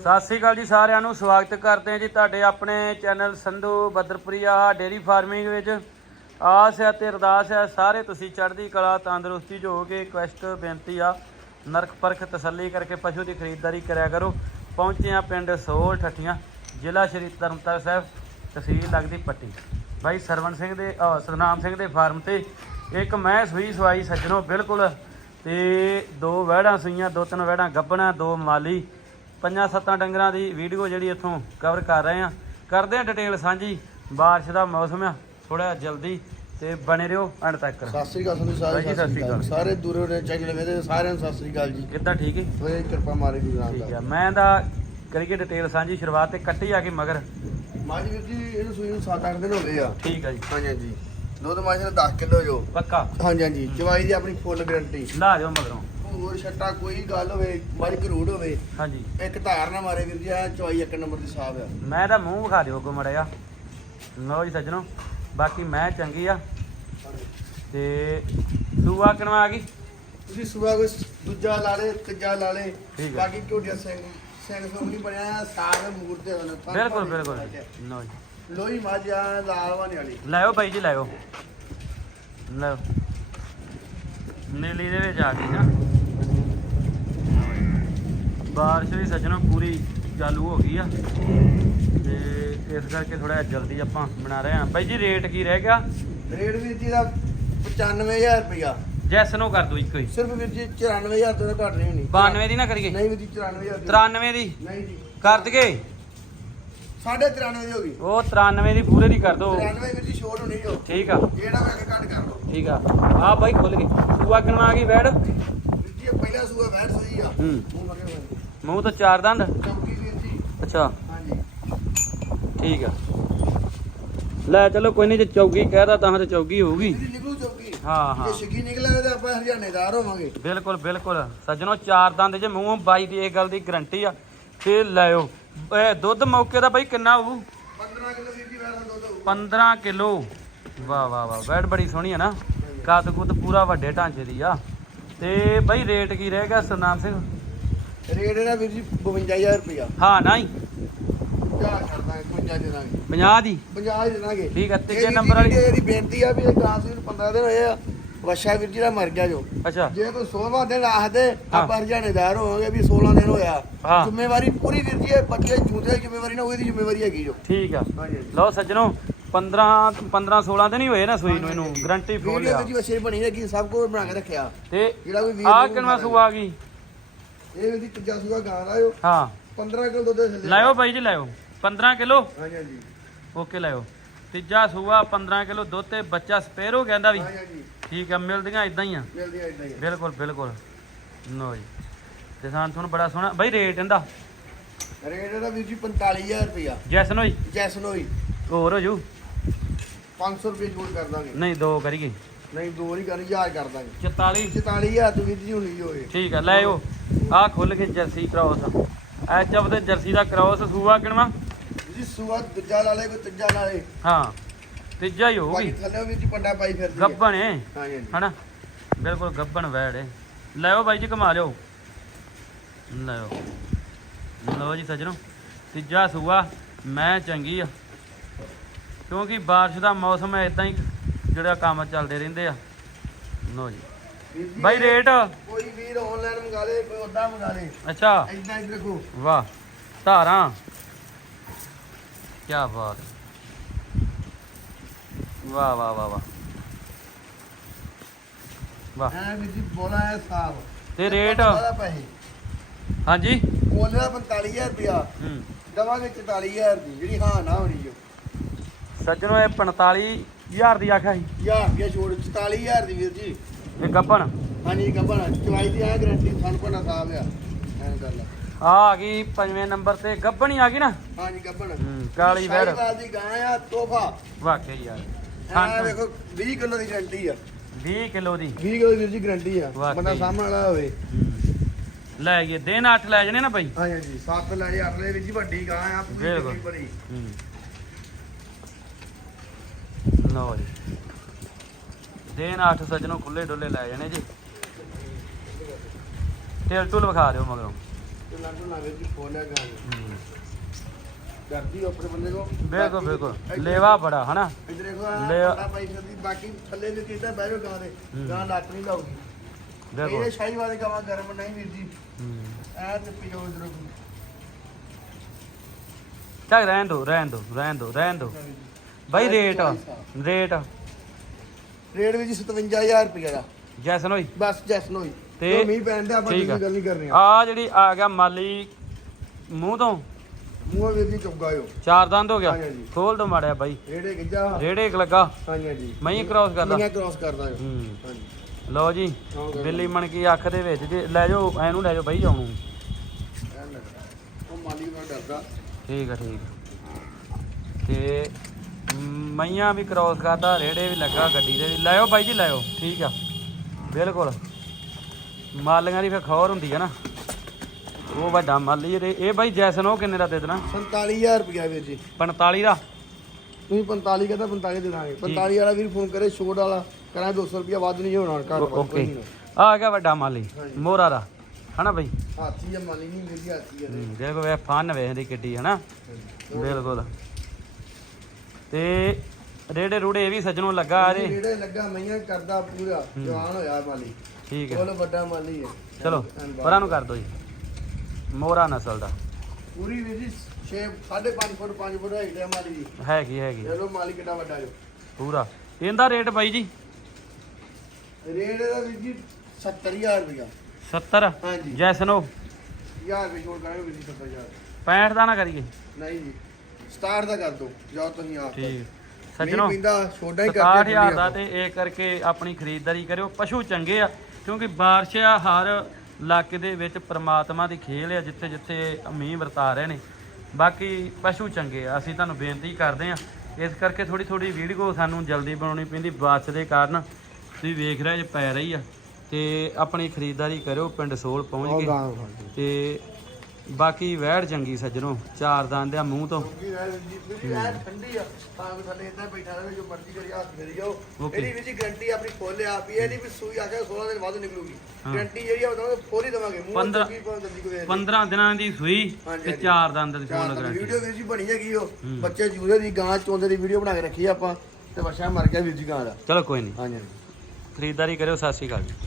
ਸਤਿ ਸ੍ਰੀ ਅਕਾਲ ਜੀ ਸਾਰਿਆਂ ਨੂੰ, ਸਵਾਗਤ ਕਰਦੇ ਹਾਂ ਜੀ ਤੁਹਾਡੇ ਆਪਣੇ channel Sandhu Badarpuria dairy farming ਵਿੱਚ। ਆਸ ਹੈ ਤੇ ਅਰਦਾਸ ਹੈ ਸਾਰੇ ਤੁਸੀਂ ਚੜ੍ਹਦੀ ਕਲਾ, ਤੰਦਰੁਸਤੀ, ਜੋ ਹੋ ਕੇ ਰਿਕੁਐਸਟ ਬੇਨਤੀ ਆ, ਨਰਕ ਪਰਖ ਤਸੱਲੀ ਕਰਕੇ ਪਸ਼ੂ ਦੀ ਖਰੀਦਦਾਰੀ ਕਰਿਆ ਕਰੋ। ਪਹੁੰਚੇ ਆ ਪਿੰਡ ਸੋਲ ਠੱਠੀਆਂ, ਜ਼ਿਲ੍ਹਾ ਸ਼੍ਰੀ ਤਰਨਤਾਰਨ ਸਾਹਿਬ, ਤਹਿਸੀਲ ਲੱਗਦੀ ਪੱਟੀ। ਭਾਈ ਸਰਵਣ ਸਿੰਘ ਦੇ ਸਰਨਾਮ ਸਿੰਘ ਦੇ ਫਾਰਮ ਤੇ ਇੱਕ ਮੈਂ ਸੂਈ ਸਵਾਈ ਸੱਜਣੋ, ਬਿਲਕੁਲ। ਤੇ ਦੋ ਵਹਿੜਾਂ ਸੂਈਆਂ, ਦੋ ਤਿੰਨ ਵਹਿੜਾਂ ਗੱਬਣਾ ਦੋ ਮਾਲੀ। ਪੰਜਾਂ ਸੱਤਾਂ ਡੰਗਰਾਂ ਦੀ ਵੀਡੀਓ ਜਿਹੜੀ ਇੱਥੋਂ ਕਵਰ ਕਰ ਰਹੇ ਆ ਕਰਦੇ ਆ ਡਿਟੇਲ ਸਾਂਝੀ। ਬਾਰਿਸ਼ ਦਾ ਮੌਸਮ ਆ ਥੋੜਾ ਜਲਦੀ ਤੇ ਬਣੇ ਰਹੋ ਅੰਤ ਤੱਕ। ਸਤਿ ਸ੍ਰੀ ਅਕਾਲ ਤੁਹਾਨੂੰ ਸਾਰੇ ਜੀ, ਸਤਿ ਸ੍ਰੀ ਅਕਾਲ। ਸਾਰੇ ਦੂਰੋਂ ਦੇ ਚੈਨਲ ਵੇਦੇ ਸਾਰਿਆਂ ਨੂੰ ਸਤਿ ਸ੍ਰੀ ਅਕਾਲ ਜੀ। ਕਿੱਦਾਂ ਠੀਕ ਹੈ ਹੋਏ ਕਿਰਪਾ ਮਾਰੀ ਗੁਰੂ ਠੀਕ ਆ। ਨਾਨਕ ਮੈਂ ਦਾ ਕਰੀਏ ਡਿਟੇਲ ਸਾਂਝੀ ਸ਼ੁਰੂਆਤ ਤੇ ਕੱਟੀ ਆ ਕੇ ਮਗਰ। ਮਾਜੀ ਵੀਰ ਜੀ ਇਹਨੂੰ ਸੂਈ ਨੂੰ 7-8 ਦਿਨ ਹੋ ਗਏ ਆ। ਠੀਕ ਆ ਜੀ। ਹਾਂਜੀ ਹਾਂਜੀ। ਦੁੱਧ ਦਾ 10 ਕਿਲੋ ਜੋ। ਪੱਕਾ? ਹਾਂਜੀ ਹਾਂਜੀ। ਚਵਾਈ ਦੀ ਆਪਣੀ ਫੁੱਲ ਗਾਰੰਟੀ ਲਾ ਦਿਓ ਮਗਰੋਂ। ਹੋਰ ਛੱਟਾ ਕੋਈ ਗੱਲ ਹੋਵੇ ਮਾਜੀ ਕਰੂੜ ਹੋਵੇ ਹਾਂਜੀ। ਇੱਕ ਧਾਰ ਨਾ ਮਾਰੇ ਵੀਰ ਜੀ ਆ ਚਵਾਈ ਇੱਕ ਨੰਬਰ ਦੀ ਸਾਫ਼ ਆ। ਮੈਂ ਤਾਂ ਮੂੰਹ ਵਿਖਾ ਦਿਓ ਕੋ ਮੜਿਆ ਲਓ ਜੀ ਸੱਜਣੋ ਬਾਕੀ ਮੈਂ ਚੰਗੀ ਆ। ਤੇ ਸੂਆ ਕਿਨਵਾ ਆ ਗਈ? ਤੁਸੀਂ ਸੁਬਾ ਕੋਈ ਦੂਜਾ ਲਾ ਲੇ ਤੀਜਾ ਲਾ ਲੇ। ਬਾਕੀ ਝੋਟੀਆਂ ਸਿੰਘ ਸਿੰਘ ਸਿੰਘ ਨਹੀਂ ਬਣਿਆ ਸਾਗ ਮੂਰਤੇ ਹਨ ਬਿਲਕੁਲ ਬਿਲਕੁਲ। ਲਓ ਜੀ। ਲੋਈ ਮਾਜਾ ਲਾਲਵਾਨੀ ਵਾਲੀ। ਲਾਇਓ ਬਾਈ ਜੀ ਲਾਇਓ। ਲਓ। ਨੀਲੀ ਦੇ ਵਿੱਚ ਆ ਗਈ ਨਾ। ਬਾਰਿਸ਼ ਵੀ ਸੱਜਣੋ ਪੂਰੀ ਚਾਲੂ ਹੋ ਗਈ ਆ। ਤੇ ਇਸ ਕਰਕੇ ਥੋੜਾ ਜਲਦੀ ਆਪਾਂ ਬਣਾ ਰਹੇ ਹਾਂ। ਬਾਈ ਜੀ ਰੇਟ ਕੀ ਰਹਿ ਗਿਆ? ਰੇਟ ਵੀਰ ਜੀ ਦਾ 95000 ਰੁਪਇਆ। ਜੈਸ ਨੂੰ ਕਰ ਦੋ ਇੱਕੋ ਹੀ। ਸਿਰਫ ਵੀਰ ਜੀ 94000 ਤੋਂ ਘੱਟ ਨਹੀਂ ਹੋਣੀ। 92 ਦੀ ਨਾ ਕਰੀਏ। ਨਹੀਂ ਵੀਰ ਜੀ 94000 ਦੀ। 93 ਦੀ? ਨਹੀਂ ਜੀ। ਕਰ ਸਾਢੇ 93 ਦੀ ਹੋ ਗਈ। ਉਹ 93 ਦੀ ਪੂਰੇ ਦੀ ਕਰ ਦੋ। 93 ਵੀਰ ਜੀ ਛੋਟ ਹੋਣੀ ਜੋ। ਠੀਕ ਆ। ਜਿਹੜਾ ਮੈਂ ਕੇ ਘੱਟ ਕਰ ਲਓ ਠੀਕ ਆ। ਆ ਬਾਈ ਖੁੱਲ ਗਈ। ਸੂਆ ਕਿਨਵਾ ਆ ਗਈ ਵੀਰ ਜੀ ਪਹਿਲਾ ਸੂਆ ਬੈਠ ਸੂਈ ਆ। ਹੂੰ। ਮੂੰਹ ਤੋਂ ਚਾਰ ਦੰਦ? ਚੌਕੀ ਵੀਰ ਜੀ ਅੱਛਾ। ਹਾਂਜੀ। ਠੀਕ ਆ। ਲੈ ਚਲੋ ਕੋਈ ਨਹੀਂ ਜੇ ਚੌਗੀ ਕਹਿਦਾ ਤਾਂ ਤੇ ਚੌਗੀ ਹੋਊਗੀ। ਵੀਰ ਜੀ ਨਿਕਲੂ ਚੌਕੀ। ਹਾਂ ਹਾਂ। ਜੇ ਛਿੱਗੀ ਨਿਕਲੇ ਤਾਂ ਆਪਾਂ ਹਰਿਆਣੇਦਾਰ ਹੋਵਾਂਗੇ। ਬਿਲਕੁਲ ਬਿਲਕੁਲ। ਸੱਜਣੋ ਚਾਰ ਦੰਦ ਜੇ ਮੂੰਹੋਂ ਬਾਈ ਦੀ ਇਹ ਗੱਲ ਦੀ ਗਰੰਟੀ ਆ ਤੇ ਲਿਓ। ਇਹ ਦੁੱਧ ਮੌਕੇ ਦਾ ਬਾਈ ਕਿੰਨਾ ਹੋਊ? 15 ਕਿਲੋ ਵੀਰ ਜੀ ਵੈਸੇ ਦੁੱਧ ਹੋਊ। 15 ਕਿਲੋ। ਵਾਹ ਵਾਹ ਵਾਹ। ਬੈਡ ਬੜੀ ਸੋਹਣੀ ਆ ਨਾ। ਕੱਦ ਕੁੱਦ ਪੂਰਾ ਵੱਡੇ ਢਾਂਚੇ ਦੀ ਆ। ਤੇ ਬਾਈ ਰੇਟ ਕੀ ਰਹੇਗਾ ਸਰਨਾਮ ਸਿੰਘ? ਰੇਟ ਇਹਦਾ ਵੀਰ ਜੀ 52000 ਰੁਪਇਆ। ਹਾਂ ਨਹੀਂ। ਕਿਆ ਕਰਦਾ 55 ਦੇ ਦਾਂਗੇ। 50 ਦੀ? 50 ਦੇ ਦਾਂਗੇ ਠੀਕ ਆ, ਤੀਜੇ ਨੰਬਰ ਵਾਲੀ- ਇਹਦੀ ਬੇਨਤੀ ਆ ਵੀ ਇਹ ਗਾਂ ਸੂਈ ਨੂੰ 15 ਦਿਨ ਹੋਏ ਆ ਵਸ਼ਾ ਵੀਰ ਜੀ ਦਾ ਮਰ ਗਿਆ ਜੋ। ਅੱਛਾ। ਜੇ ਕੋਈ 16ਵਾਂ ਦਿਨ ਆਖਦੇ ਹਾਂ। ਆਪਾਂ ਹਰਜਾਨੇਦਾਰ ਹੋਵਾਂਗੇ ਵੀ 16 ਦਿਨ ਹੋਇਆ। ਹਾਂ। ਜ਼ਿੰਮੇਵਾਰੀ ਪੂਰੀ ਵੀਰ ਜੀ ਇਹ ਬੱਚੇ ਝੂਠੇ ਜ਼ਿੰਮੇਵਾਰੀ ਨਾ ਉਹਦੀ ਜ਼ਿੰਮੇਵਾਰੀ ਹੈਗੀ ਜੋ। ਠੀਕ ਆ। ਲਓ ਸੱਜਣੋ 15 15 16 ਦਿਨ ਹੀ ਹੋਏ ਨਾ ਸੂਈ ਨੂੰ ਇਹਨੂੰ ਗਰੰਟੀ ਫੁੱਲ ਵੀਡੀਓ ਆ। ਵਿੱਚ ਵਸ਼ੇ ਬਣੀ ਹੈਗੀ ਸਭ ਕੁਝ ਬਣਾ ਕੇ ਰੱਖਿਆ। ਤੇ ਜਿਹੜਾ ਕੋਈ ਵੀਰ ਆ ਕਿਨਵਾ ਸੂਆ ਆ ਗਈ? ਇਹ ਜੀ ਤੀਜਾ ਸੂਆ ਗਾਂ ਦਾ ਜੋ ਹਾਂ। 15 ਕਿਲੋ ਦੁੱਧ ਦੇ ਥੱਲੇ ਲਾਇਓ ਬਾਈ ਜੀ ਲਾਇਓ। 15 ਕਿਲੋ? ਹਾਂਜੀ ਹਾਂਜੀ। ਓਕੇ ਲਾਇਓ। ਤੀਜਾ ਸੂਆ 15 ਕਿਲੋ ਦੁੱਧ ਤੇ ਬੱਚਾ ਸਪੇਅਰ ਹੋ ਗਿਆ ਇਹਦਾ ਵੀ? ਹਾਂਜੀ ਹਾਂਜੀ। ਠੀਕ ਆ ਮਿਲਦੀਆਂ ਇਦਾਂ ਹੀ ਆ? ਮਿਲਦੀ ਆ ਇਦਾਂ ਹੀ ਬਿਲਕੁਲ ਬਿਲਕੁਲ। ਲਓ ਜੀ। ਤੇ ਸਾਨੂੰ ਤੁਹਾਨੂੰ ਬੜਾ ਸੋਹਣਾ ਬਾਈ ਰੇਟ ਇਹਦਾ? ਰੇਟ ਇਹਦਾ ਵੀਰ ਜੀ 45000 ਰੁਪਇਆ। ਜੈਸਨ ਹੋਈ ਹੋਰ ਹੋ ਜੂ? 500 ਰੁਪਏ ਛੋਟ ਕਰ ਦਾਂਗੇ। ਨਹੀਂ ਦੋ ਕਰੀਏ। ਨਹੀਂ ਦੋ ਨਹੀਂ ਕਰਨੀ ਹਜ਼ਾਰ ਕਰ ਦਾਂਗੇ। 44 44000 ਤੋਂ ਵੀਰ ਜੀ ਹੋਣੀ ਹੋਏ। ਠੀਕ ਆ ਲੈ ਆਓ ਆ ਖੁੱਲ ਕੇ ਜਰਸੀ ਕ੍ਰਾਸ ਐਚਐਫ ਤੇ ਜਰਸੀ ਦਾ ਕ੍ਰਾਸ ਸੂਆ ਕਿਨਵਾ ਜੀ ਸੂਆ ਦੂਜਾ ਲਾ ਲੇ ਕੋਈ ਤੀਜਾ ਲਾ ਲੇ। ਹਾਂ ਤੀਜਾ ਹੀ ਹੋਊਗੀ। ਥੱਲੇ ਜੀ ਪੰਡਾ ਪਾਈ ਫਿਰਦੀ ਹੈ। ਗੱਬਣ ਏ। ਹਾਂਜੀ ਹਨਾ? ਬਿਲਕੁਲ ਗੱਬਣ ਵੈੜ ਏ। ਲੈਓ ਬਾਈ ਜੀ ਕਮਾ ਲਿਓ ਲੈਓ ਲਓ ਜੀ ਸੱਜਣੋ ਤੀਜਾ ਸੂਆ ਮੈਂ ਚੰਗੀ ਆ। ਕਿਉਂਕਿ ਬਾਰਿਸ਼ ਦਾ ਮੌਸਮ ਹੈ ਇਦਾਂ ਹੀ ਜਿਹੜਾ ਕੰਮ ਚੱਲਦੇ ਰਹਿੰਦੇ ਆ। ਲਓ ਵੀਰ ਜੀ, ਬਾਈ ਰੇਟ? ਕੋਈ ਵੀਰ ਆਨਲਾਈਨ ਮੰਗਾ ਲੇ ਕੋਈ ਉਦਾਂ ਮੰਗਾ ਲੇ। ਅੱਛਾ। ਇਦਾਂ ਹੀ ਦੇਖੋ ਵਾਹ ਧਾਰਾਂ। ਕੀ ਬਾਤ। ਵਾਹ ਵਾਹ ਵਾਹ ਵਾਹ। ਵਾਹ। ਐ ਵੀਰ ਜੀ ਬੋਲਾ ਹੈ ਸਾਫ਼ ਤੇ ਰੇਟ? ਹਾਂਜੀ। ਬੋਲੇ ਦਾ 45000 ਰੁਪਇਆ। ਹੂੰ। ਦਵਾਂਗੇ 44000 ਦੀ ਜਿਹੜੀ ਹਾਂ ਨਾ ਹੋਣੀ ਜੋ। ਸੱਜਣੋ ਇਹ 45000 ਦੀ ਆਖਿਆ ਸੀ। ਹਜ਼ਾਰ ਰੁਪਇਆ ਛੋੜ 44000 ਦੀ ਵੀਰ ਜੀ। ਇਹ ਗੱਬਣ ਹਾਂਜੀ ਗੱਬਣ ਚਵਾਈ ਦੀ ਆ ਗਰੰਟੀ ਕੋਣਾ ਸਾਫ਼ ਆ। ਐਨ ਗੱਲ ਆ। ਆ ਆ ਗਈ ਪੰਜਵੇਂ ਨੰਬਰ ਤੇ ਗੱਬਣ ਹੀ ਆ ਗਈ ਨਾ? ਹਾਂਜੀ ਗੱਬਣ ਹੂੰ, ਕਾਲੀ ਵੈੜ। ਸਾਹੀਵਾਲ ਦੀ ਗਾਂ ਆ ਤੋਹਫਾ। ਵਾਕਈ ਯਾਰ। ਹਾਂ ਦੇਖੋ 20 ਕਿਲੋ ਦੀ ਗਰੰਟੀ ਆ। 20 ਕਿਲੋ ਦੀ। 20 ਕਿਲੋ ਦੀ ਵੀਰ ਜੀ ਗਰੰਟੀ ਆ। ਵਾਕਈ। ਬੰਦਾ ਸਾਹਮਣੇ ਵਾਲਾ ਹੋਵੇ। ਲੈ ਗਏ ਦਿਨ 8 ਲੈ ਜਣੇ ਨਾ ਬਾਈ। ਹਾਂਜੀ ਹਾਂਜੀ। ਸੱਤ ਲੈ ਜੀ ਅਗਲੇ ਵੀਰ ਜੀ ਵੱਡੀ ਗਾਂ ਆ ਪੂਰੀ ਬਿਲਕੁਲ। ਚੰਗੀ ਬੜੀ ਹੂੰ। ਲਓ ਜੀ। ਦਿਨ 8 ਸੱਜਣੋ ਖੁੱਲੇ ਡੁੱਲੇ ਲੈ ਜਾਣੇ ਜੀ। ਤੇਲ ਟੁਲ ਵਿਖਾ ਦਿਓ ਮਗਰੋਂ। ਕਿੰਨਾ ਢੋਲਾ ਵੀਰ ਜੀ ਖੋਲਿਆ ਗਾਂ ਕਰਦੀ ਆਪਣੇ ਬੰਦੇ ਕੋ ਬਿਲਕੁਲ ਬਿਲਕੁਲ। ਲੇਵਾ ਬੜਾ ਹਨਾ? ਇਧਰ ਦੇਖੋ ਲੈ- ਆ ਪਾਈ ਫਿਰਦੀ ਬਾਕੀ ਥੱਲੇ ਵੀ ਕੀਤਾ ਜਾਓ ਗਾਂ ਦੇ। ਗਾਂ ਲੱਕ ਨਹੀਂ ਲਾਉਗੀ ਦੇਖੋ। ਇਹ ਸ਼ਾਹੀ ਵਾਲੇ ਗਾਵਾਂ ਗਰਮ ਨਹੀਂ ਵੀਰ ਜੀ। ਐ ਤੇ ਪੀਓ ਇਧਰ ਚੱਲ ਰਹਿਣ ਦੋ ਰਹਿਣ ਦੋ ਰਹਿਣ ਦੋ ਰਹਿਣ ਦੋ। ਬਾਈ ਰੇਟ ਰੇਟ ਰੇਟ ਵੀ ਜੀ 57000 ਰੁਪਏ ਦਾ ਜੈਸਨ ਹੋਈ? ਬਸ ਜੈਸ ਨੋਈ ਤੇ- ਮੀਂਹ ਪੈਣ ਦੇ ਆਪਾਂ ਠੀਕ ਆ। ਗੱਲ ਨਹੀਂ ਕਰਨੀ ਆ। ਜਿਹੜੀ ਆ ਗਿਆ ਮਾਲੀ ਮੂੰਹ ਤੋਂ? ਮੂੰਹ ਜੀ ਚੁੱਗਾ ਹੋ ਚਾਰ ਦੰਦ ਹੋ ਗਿਆ। ਹਾਂਜੀ, ਹਾਂਜੀ। ਖੋਲ ਦੋ ਮਾੜਿਆ ਬਾਈ। ਰੇੜੇ ਗਿੱਜਾ ਰੇੜੇ ਇੱਕ ਲੱਗਾ। ਹਾਂਜੀ ਹਾਂਜੀ। ਮੈਂ ਕ੍ਰਾਸ ਕਰਦਾ। ਮੈਂ ਕ੍ਰਾਸ ਕਰਦਾ ਹਾਂ ਹੂੰ। ਹਾਂਜੀ। ਲਓ ਜੀ ਹਾਂ, ਕਰ। ਬਿੱਲੀ ਮਣ ਕੀ ਅੱਖ ਦੇ ਵਿੱਚ ਜੇ ਲੈ ਜਾਓ ਐਨੂੰ ਲੈ ਜਾਓ ਬਾਈ ਜਾਉਣੂ ਐਨ ਲੱਗਦਾ। ਉਹ ਮਾਲੀ ਨਾਲ ਡਰਦਾ। ਠੀਕ ਆ ਠੀਕ ਆ। ਤੇ ਮਈਆਂ ਵੀ ਕ੍ਰਾਸ ਕਰਦਾ ਰੇੜੇ ਵੀ ਲੱਗਾ ਗੱਡੀ ਦੇ ਵੀ। ਲਾਇਓ ਬਾਈ ਜੀ ਲਾਇਓ। ਠੀਕ ਆ। ਬਿਲਕੁਲ। ਮਾਲੀਆਂ ਦੀ ਫਿਰ ਖੌਰ ਹੁੰਦੀ ਆ ਨਾ। ਉਹ ਵੱਡਾ ਮਾਲੀ ਇਹ ਇਹ ਬਾਈ ਜੈਸਨ ਉਹ ਕਿੰਨੇ ਦਾ ਦੇ ਦੇਣਾ? 47000 ਰੁਪਏ ਵੀਰ ਜੀ। 45 ਦਾ? ਤੁਸੀਂ 45 ਕਹਿੰਦਾ 45 ਦੇ ਦਾਂਗੇ। 45 ਵਾਲਾ ਵੀਰ ਫੋਨ ਕਰੇ ਛੋਟ ਵਾਲਾ। ਕਰਾਂ 200 ਰੁਪਏ ਵੱਧ ਨਹੀਂ ਹੋਣਾ ਘਰ ਓਕੇ। ਆ ਗਿਆ ਵੱਡਾ ਮਾਲੀ। ਮੋਹਰਾ ਦਾ। ਹਨਾ ਬਾਈ? ਹਾਥੀ ਆ ਮਾਲੀ ਨਹੀਂ ਜੀ ਹਾਥੀ ਆ। ਹੂੰ, ਦੇਖੋ ਵੇ ਫਨ ਵੇਖਦੀ ਕਿੱਡੀ ਹਨਾ ਬਿਲਕੁਲ। ਤੇ ਰੇੜੇ ਰੂੜੇ ਇਹ ਵੀ ਸੱਜਣੋਂ ਲੱਗਾ ਆ ਜੇ। ਜਿਹੜੇ ਲੱਗਾ ਮਈਆਂ ਕਰਦਾ ਪੂਰਾ ਜਵਾਨ ਹੋਇਆ ਮਾਲੀ। ਠੀਕ ਹੈ। ਕੋਲ ਵੱਡਾ ਮਾਲੀ ਹੈ। ਚਲੋ ਪਰਾਂ ਨੂੰ ਕਰ ਦੋ ਜੀ। ਮੋਹਰਾ ਨਸਲ ਦਾ। ਪੂਰੀ ਵੀਰ ਜੀ 6 5.5 ਫੁੱਟ 5 ਫੁੱਟ ਹਾਈਟ ਹੈ ਮਾਲੀ ਦੀ। ਹੈਗੀ ਹੈਗੀ। ਚਲੋ ਮਾਲੀ ਕਿੱਡਾ ਵੱਡਾ ਜੋ। ਪੂਰਾ। ਇਹਦਾ ਰੇਟ ਬਾਈ ਜੀ? ਰੇਟ ਦਾ ਵੀਰ ਜੀ 70000 ਰੁਪਇਆ 70 ਹਾਂਜੀ। ਜੈਸਨੋ? ਯਾਰ ਵੀ ਛੋੜ ਕਰਾਂਗੇ ਵੀਰ ਜੀ 70000 65 ਦਾ ਨਾ ਕਰੀਏ। ਨਹੀਂ ਜੀ। ਸਟਾਰਟ ਦਾ ਕਰ ਦੋ ਜਾਓ ਤੁਸੀਂ ਆਪ ਠੀਕ। ਸੱਜਣੋ ਪਿੰਦਾ ਛੋਡਾ ਹੀ ਕਰਕੇ 67000 ਦਾ ਤੇ। ਇਹ ਕਰਕੇ ਆਪਣੀ ਖਰੀਦਦਾਰੀ ਕਰਿਓ। ਪਸ਼ੂ ਚੰਗੇ ਆ ਕਿਉਂਕਿ ਬਾਰਿਸ਼ ਆ ਹਰ ਇਲਾਕੇ ਦੇ ਵਿੱਚ ਪ੍ਰਮਾਤਮਾ ਦੀ ਖੇਲ ਆ ਜਿੱਥੇ ਜਿੱਥੇ ਮੀਂਹ ਵਰਤਾ ਰਹੇ ਨੇ। ਬਾਕੀ ਪਸ਼ੂ ਚੰਗੇ ਆ ਅਸੀਂ ਤੁਹਾਨੂੰ ਬੇਨਤੀ ਕਰਦੇ ਆ। ਇਸ ਕਰਕੇ ਥੋੜੀ ਥੋੜੀ ਵੀਡੀਓ ਸਾਨੂੰ ਜਲਦੀ ਬਣਾਉਣੀ ਪੈਂਦੀ ਬਾਰਿਸ਼ ਦੇ ਕਾਰਨ। ਤੁਸੀਂ ਵੇਖ ਰਹੇ ਜੇ ਪੈ ਰਹੀ ਆ। ਤੇ ਆਪਣੀ ਖਰੀਦਦਾਰੀ ਕਰਿਓ ਪਿੰਡ ਸੋਲ ਪਹੁੰਚ ਕੇ ਤੇ ਬਾਕੀ ਵਹਿੜ ਚੰਗੀ ਸੱਜਣੋ ਚਾਰ ਦੰਦ ਆ ਮੂੰਹ ਤੋਂ। ਕਿਉਂਕਿ ਠੰਡੀ ਆ। ਤਾਂ ਵੀ ਥੱਲੇ ਇਦਾਂ ਬੈਠਾ ਰਹੇ ਜੋ ਮਰਜ਼ੀ ਕਰੀ ਹੱਥ ਮੇਰੀ ਜਾਓ। Okay. ਇਹਦੀ ਵੀ ਜੀ ਗਰੰਟੀ ਆਪਣੀ ਖੋਲਿਆ ਆਪ ਹੀ ਇਹ ਨਹੀਂ ਵੀ ਸੂਈ ਆ ਕੇ 16 ਦਿਨ ਬਾਅਦ ਨਿਕਲੂਗੀ। ਹਾਂ। ਗਰੰਟੀ ਜਿਹੜੀ ਆ ਉਹ ਫੋਰੀ ਦੇਵਾਂਗੇ। ਮੂੰਹ ਪੰਦਰਾਂ- ਤੋਂ ਕੀ ਭਾਵੇਂ ਜਲਦੀ ਕੋਈ 15 ਦਿਨਾਂ ਦੀ ਸੂਈ ਹਾਂਜੀ, ਤੇ ਹਾਂਜੀ। ਚਾਰ ਦੰਦ ਦੀ ਫੋਨ ਗਰੰਟੀ ਵੀਡੀਓ ਵੀਰ ਜੀ ਬਣੀ ਹੈਗੀ ਉਹ। ਹੂੰ। ਬੱਚੇ ਜੂਦੇ ਦੀ ਗਾਂ ਚੋਂਦੇ ਦੀ ਵੀਡੀਓ ਬਣਾ ਕੇ ਰੱਖੀ ਆ ਆਪਾਂ ਤੇ ਵਰਸ਼ਾ ਮਰ ਗਿਆ ਵੀਰ ਜੀ ਗਾਂ ਦਾ। ਚਲੋ ਕੋਈ ਨਹੀਂ। ਹਾਂਜੀ ਹਾਂਜੀ। ਖਰੀਦਦਾਰੀ ਕਰਿਓ ਸਤਿ ਸ਼੍ਰੀ ਅਕਾਲ ਜੀ।